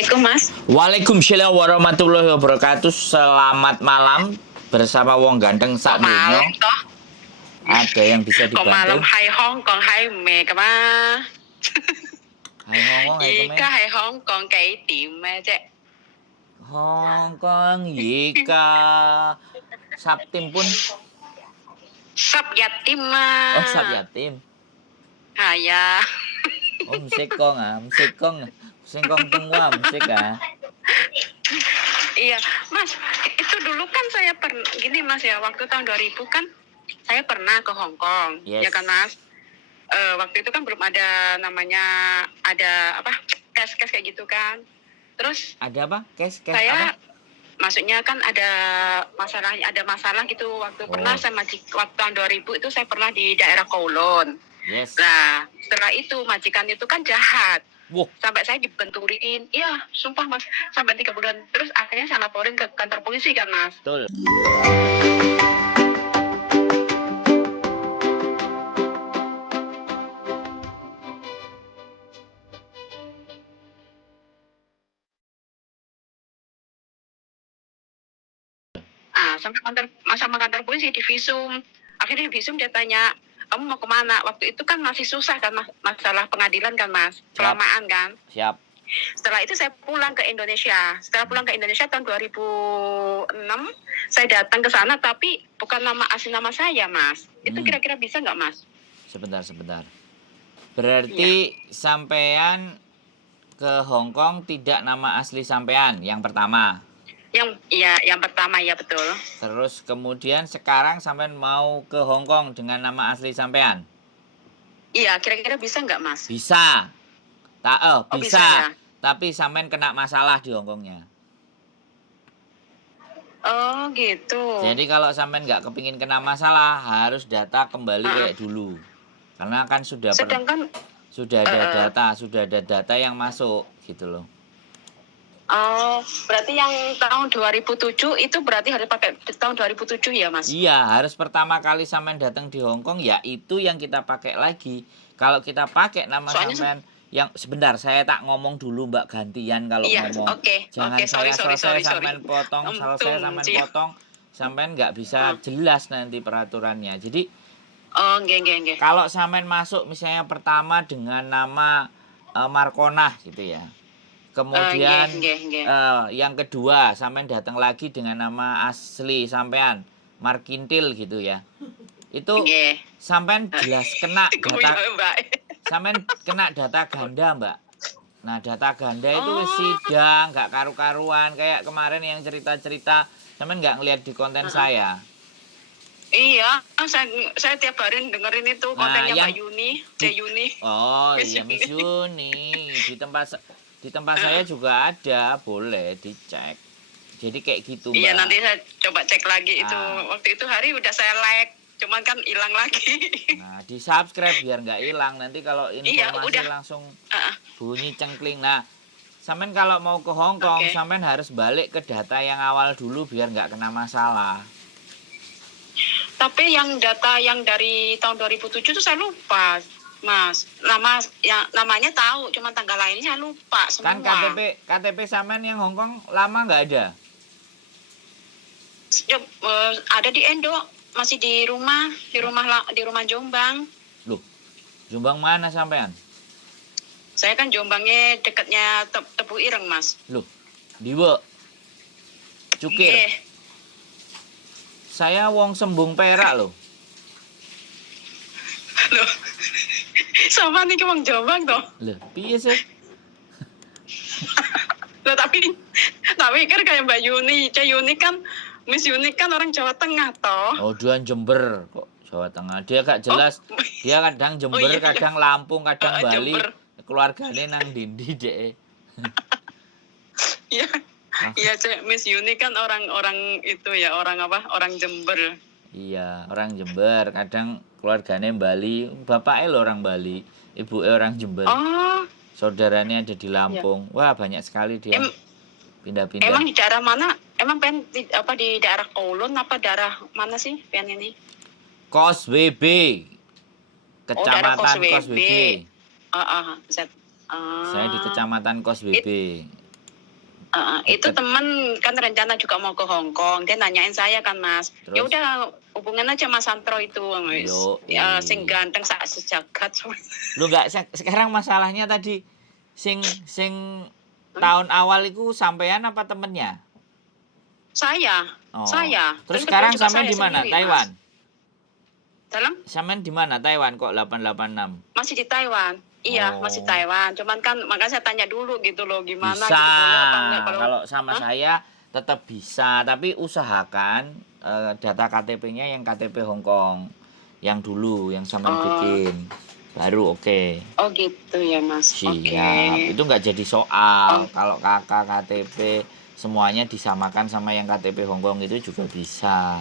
Assalamualaikum, Mas. Waalaikumsalam warahmatullahi wabarakatuh. Selamat malam bersama Wong Ganteng Kok sak malam dunyo. toh? Ada yang bisa Kok malam? dibantu? Hai Hong Kong, hai Mekma. Hai Ngomong, hai Keme. Ika hai Hong Kong cái tìm mà chứ. Hong Kong, Yika. Saptim pun. Sắp yatim mà. Oh, Sap Yatim. Ya. Oh, Msekong ah. Msekong. Msekong tungwa, Msek ah. Iya, Mas. Itu dulu kan saya pernah gini Mas ya, waktu tahun 2000 kan saya pernah ke Hong Kong. Yes. Ya kan, Mas? Waktu itu kan belum ada namanya ada apa? Tes kayak gitu kan. Terus Ada apa? Kes saya apa? maksudnya kan ada masalah gitu waktu pernah saya waktu tahun 2000 itu saya pernah di daerah Kowloon. Yes. Nah, setelah itu majikan itu kan jahat. Wow. Sampai saya dibenturin. Iya, sumpah Mas, sampai 3 bulan. Terus akhirnya saya laporin ke kantor polisi kan, Mas. Betul. Sama kantor polisi di visum. Akhirnya di visum dia tanya, kamu mau kemana? Waktu itu kan masih susah kan masalah pengadilan kan Mas, kelamaan kan. Siap. Setelah itu saya pulang ke Indonesia. Setelah pulang ke Indonesia tahun 2006, saya datang ke sana tapi bukan nama asli nama saya Mas. Itu kira-kira bisa nggak Mas? Sebentar. Berarti sampean ke Hong Kong tidak nama asli sampean yang pertama. Yang pertama ya betul. Terus kemudian sekarang sampean mau ke Hong Kong dengan nama asli sampean? Iya, kira-kira bisa nggak Mas? Bisa. Bisa. Bisa ya? Tapi sampean kena masalah di Hong Kongnya. Oh gitu. Jadi kalau sampean nggak kepingin kena masalah, harus data kembali kayak dulu. Karena kan sudah ada data yang masuk gitu loh. Oh, berarti yang tahun 2007 itu berarti harus pakai tahun 2007 ya, Mas? Iya, harus pertama kali sampean datang di Hong Kong ya itu yang kita pakai lagi. Kalau kita pakai nama sampean yang sebentar saya tak ngomong dulu Mbak gantian kalau ngomong. Jangan saya selesai sampean potong, potong sampean nggak bisa jelas nanti peraturannya. Jadi nggih. Kalau sampean masuk misalnya pertama dengan nama Markonah gitu ya. Kemudian yang kedua sampean datang lagi dengan nama asli sampean Markintil gitu ya. Itu sampean jelas kena data sampean kena data ganda, Mbak. Nah, data ganda itu sidang nggak karu-karuan kayak kemarin yang cerita-cerita sampean nggak ngelihat di konten saya. Iya, saya tiap hari dengerin itu kontennya Mbak Yuni, Yuni. Oh, iya Miss Yuni. Di tempat saya juga ada, boleh dicek. Jadi kayak gitu, Mbak. Iya, nanti saya coba cek lagi itu. Waktu itu hari udah saya like, cuman kan hilang lagi. Nah, di-subscribe biar nggak hilang. Nanti kalau informasi langsung bunyi cengkling. Nah, sampean kalau mau ke Hong Kong, sampean harus balik ke data yang awal dulu biar nggak kena masalah. Tapi yang data yang dari tahun 2007 itu saya lupa, Mas. Namanya tahu, cuma tanggal lahirnya saya lupa semua. Kan KTP sampean yang Hong Kong lama nggak ada? Ada di Endo, masih di rumah Jombang. Loh, Jombang mana sampean? Saya kan Jombangnya dekatnya Tebu Ireng, Mas. Loh, Diwe. Cukir. Saya wong Sembung Perak loh. Loh. Sama nih wong Jombang toh. Loh, piye sih? Loh, tapi kan kayak Mbak Yuni, Yuni kan Miss Yuni kan orang Jawa Tengah toh. Oh, dia Jember kok Jawa Tengah. Dia gak jelas. Dia kadang Jember, kadang Lampung, kadang Bali. Keluarganya nang Dindi deh. Iya. Iya, Miss Yuni kan orang itu ya, orang Jember. Iya, orang Jember. Kadang keluarganya Bali. Bapaknya lo orang Bali, ibunya orang Jember. Oh. Saudaranya ada di Lampung. Wah, banyak sekali dia. Pindah-pindah. Emang di daerah mana? Emang di daerah Kowloon apa daerah mana sih pen ini? Kos WB. Kecamatan Kos WB. Saya Saya di Kecamatan Kos WB. Itu teman kan rencana juga mau ke Hong Kong. Dia nanyain saya kan Mas. Terus? Ya udah hubungan aja Mas Santro itu. Sing ganteng sak sejagat. Lu nggak sekarang masalahnya tadi sing tahun awal itu sampean apa temennya? Saya. Terus sekarang sampean di mana? Taiwan. Dalam? Sampean di mana? Taiwan kok 886? Masih di Taiwan. Iya, masih Taiwan. Cuman kan makanya saya tanya dulu gitu loh, gimana bisa. gitu boleh apa enggak kalau sama saya tetap bisa, tapi usahakan data KTP-nya yang KTP Hong Kong yang dulu yang sampean bikin. Baru oke. Oh gitu ya Mas. Siap. Itu nggak jadi soal. Kalau kakak KTP semuanya disamakan sama yang KTP Hong Kong itu juga bisa.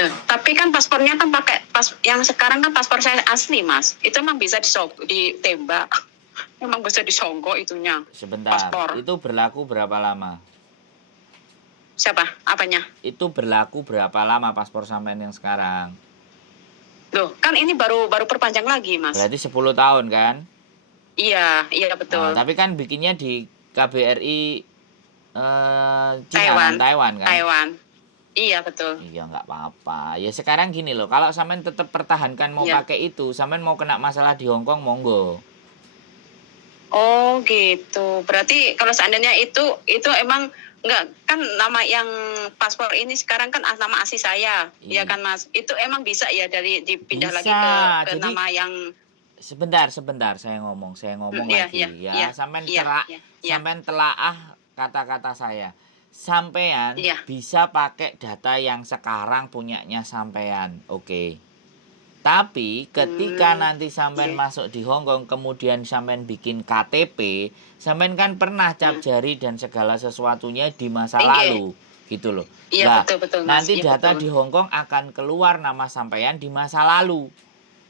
Tapi kan paspornya kan pakai yang sekarang kan paspor saya asli Mas. Itu emang bisa ditembak. Memang bisa disogok itunya. Sebentar. Paspor. Itu berlaku berapa lama? Siapa? Apanya? Itu berlaku berapa lama paspor sampean yang sekarang? Loh, kan ini baru perpanjang lagi Mas. Berarti 10 tahun kan? Iya betul. Tapi kan bikinnya di KBRI Taiwan kan? Taiwan. Iya betul. Iya nggak apa-apa. Ya sekarang gini loh, kalau sampean tetap pertahankan mau pakai itu, sampean mau kena masalah di Hong Kong monggo. Oh gitu. Berarti kalau seandainya itu emang nggak kan nama yang paspor ini sekarang kan nama asli saya, ya kan Mas? Itu emang bisa ya dari dipindah lagi ke jadi, nama yang sebentar saya ngomong lagi ya. Sampean telaah kata-kata saya. Sampean bisa pakai data yang sekarang punyanya sampean, oke. Tapi ketika nanti sampean masuk di Hong Kong, kemudian sampean bikin KTP, sampean kan pernah cap jari dan segala sesuatunya di masa lalu, gitu loh. Iya betul Mas. Nanti data di Hong Kong akan keluar nama sampean di masa lalu.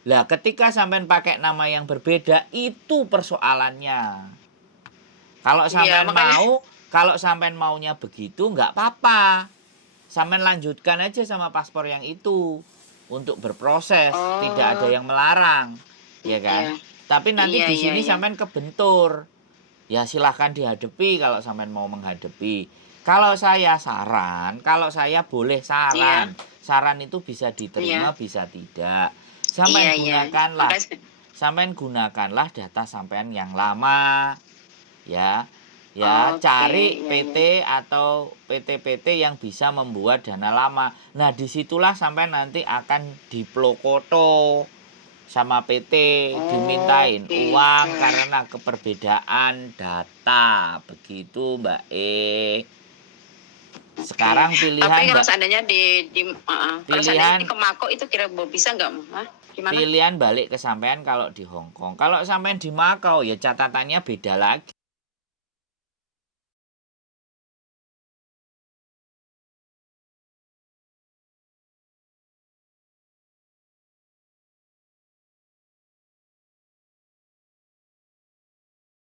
Lah ketika sampean pakai nama yang berbeda, itu persoalannya. Kalau sampean kalau sampean maunya begitu nggak apa-apa. Sampean lanjutkan aja sama paspor yang itu untuk berproses, tidak ada yang melarang, ya kan? Tapi nanti di sini sampean kebentur. Ya silahkan dihadapi kalau sampean mau menghadapi. Kalau saya boleh saran. Saran itu bisa diterima, bisa tidak. Sampean gunakanlah data sampean yang lama. Cari PT atau PT-PT yang bisa membuat dana lama. Nah, disitulah sampai nanti akan diplokoto sama PT, dimintain uang karena keperbedaan data. Begitu, Mbak E. Sekarang pilihan. Tapi kalau seandainya pilihan di Mako itu kira bisa nggak? Gimana? Pilihan balik ke sampean kalau di Hong Kong. Kalau sampean di Makau ya catatannya beda lagi.